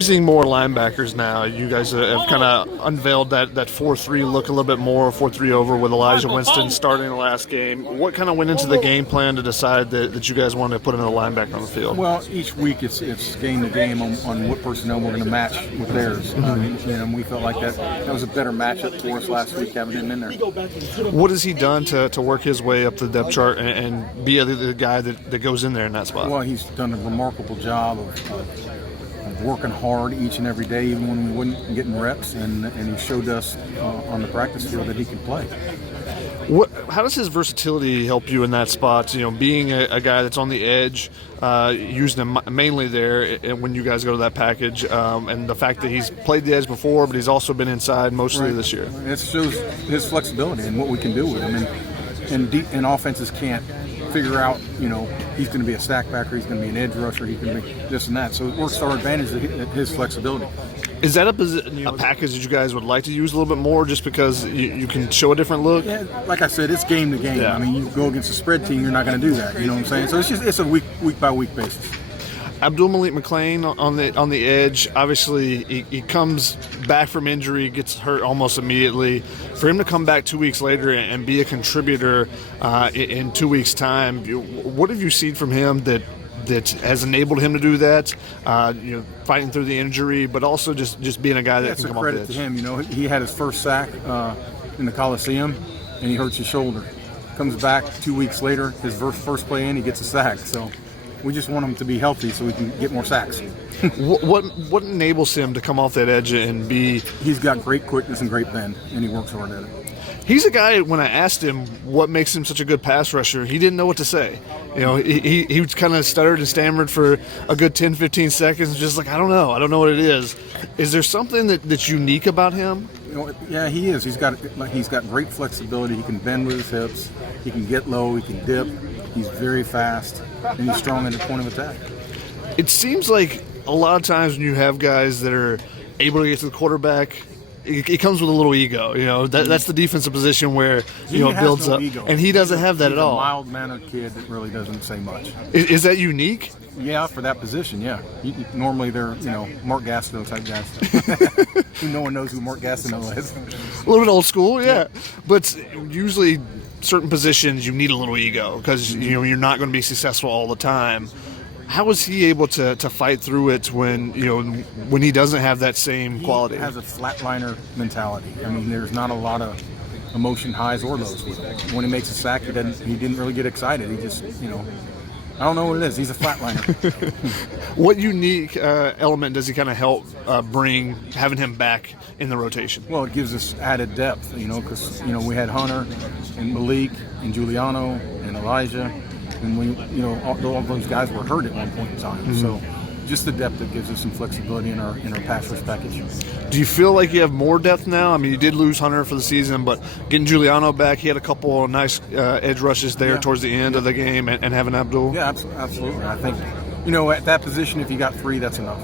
Seeing more linebackers now. You guys have kind of unveiled that 4-3 look a little bit more, 4-3 over with Eli'jah Winston starting the last game. What kind of went into the game plan to decide that you guys wanted to put another linebacker on the field? Well, each week it's game to game on what personnel we're going to match with theirs. And we felt like that was a better matchup for us last week having him in there. What has he done to work his way up the depth chart and be the guy that goes in there in that spot? Well, he's done a remarkable job of working hard each and every day, even when we weren't getting reps, and he showed us on the practice field that he can play. How does his versatility help you in that spot? You know, being a guy that's on the edge, using him mainly there when you guys go to that package, and the fact that he's played the edge before, but he's also been inside mostly this year. It shows his flexibility and what we can do with him, and offenses can't figure out, he's going to be a stack backer, he's going to be an edge rusher, he's going to be this and that. So it works to our advantage, his flexibility. Is that a package that you guys would like to use a little bit more just because you can show a different look? Yeah, like I said, it's game to game. Yeah. I mean, you go against a spread team, you're not going to do that. You know what I'm saying? So it's a week by week basis. Abdul-Malik McClain on the edge. Obviously, he comes back from injury, gets hurt almost immediately. For him to come back 2 weeks later and be a contributor in 2 weeks' time, what have you seen from him that has enabled him to do that? Fighting through the injury, but also just being a guy that can come off the edge. That's a credit to him. He had his first sack in the Coliseum, and he hurts his shoulder. Comes back 2 weeks later, his first play in, he gets a sack. So we just want him to be healthy so we can get more sacks. What enables him to come off that edge and be? He's got great quickness and great bend, and he works hard at it. He's a guy, when I asked him what makes him such a good pass rusher, he didn't know what to say. He kind of stuttered and stammered for a good 10, 15 seconds, just like, I don't know what it is. Is there something that's unique about him? Yeah, he is. He's got great flexibility. He can bend with his hips. He can get low. He can dip. He's very fast, and he's strong at the point of attack. It seems like a lot of times when you have guys that are able to get to the quarterback, it comes with a little ego. That's the defensive position where it builds up, ego. And he doesn't have that He's at all. A mild-mannered kid that really doesn't say much. Is that unique? Yeah, for that position, yeah. Normally they're Mark Gastineau type guys. No one knows who Mark Gastineau is. A little bit old school, yeah. But usually certain positions you need a little ego because you're not going to be successful all the time. How is he able to fight through it when he doesn't have that same quality? He has a flatliner mentality. I mean, there's not a lot of emotion highs or lows with him. When he makes a sack, he didn't really get excited. He just, I don't know what it is. He's a flatliner. What unique element does he kind of help bring having him back in the rotation? Well, it gives us added depth, because, we had Hunter and Malik and Juliano and Eli'jah. And all those guys were hurt at one point in time. Mm-hmm. So just the depth that gives us some flexibility in our pass rush package. Do you feel like you have more depth now? I mean, you did lose Hunter for the season, but getting Juliano back, he had a couple of nice edge rushes there towards the end of the game, and having Abdul. Yeah, absolutely. I think, at that position, if you got three, that's enough.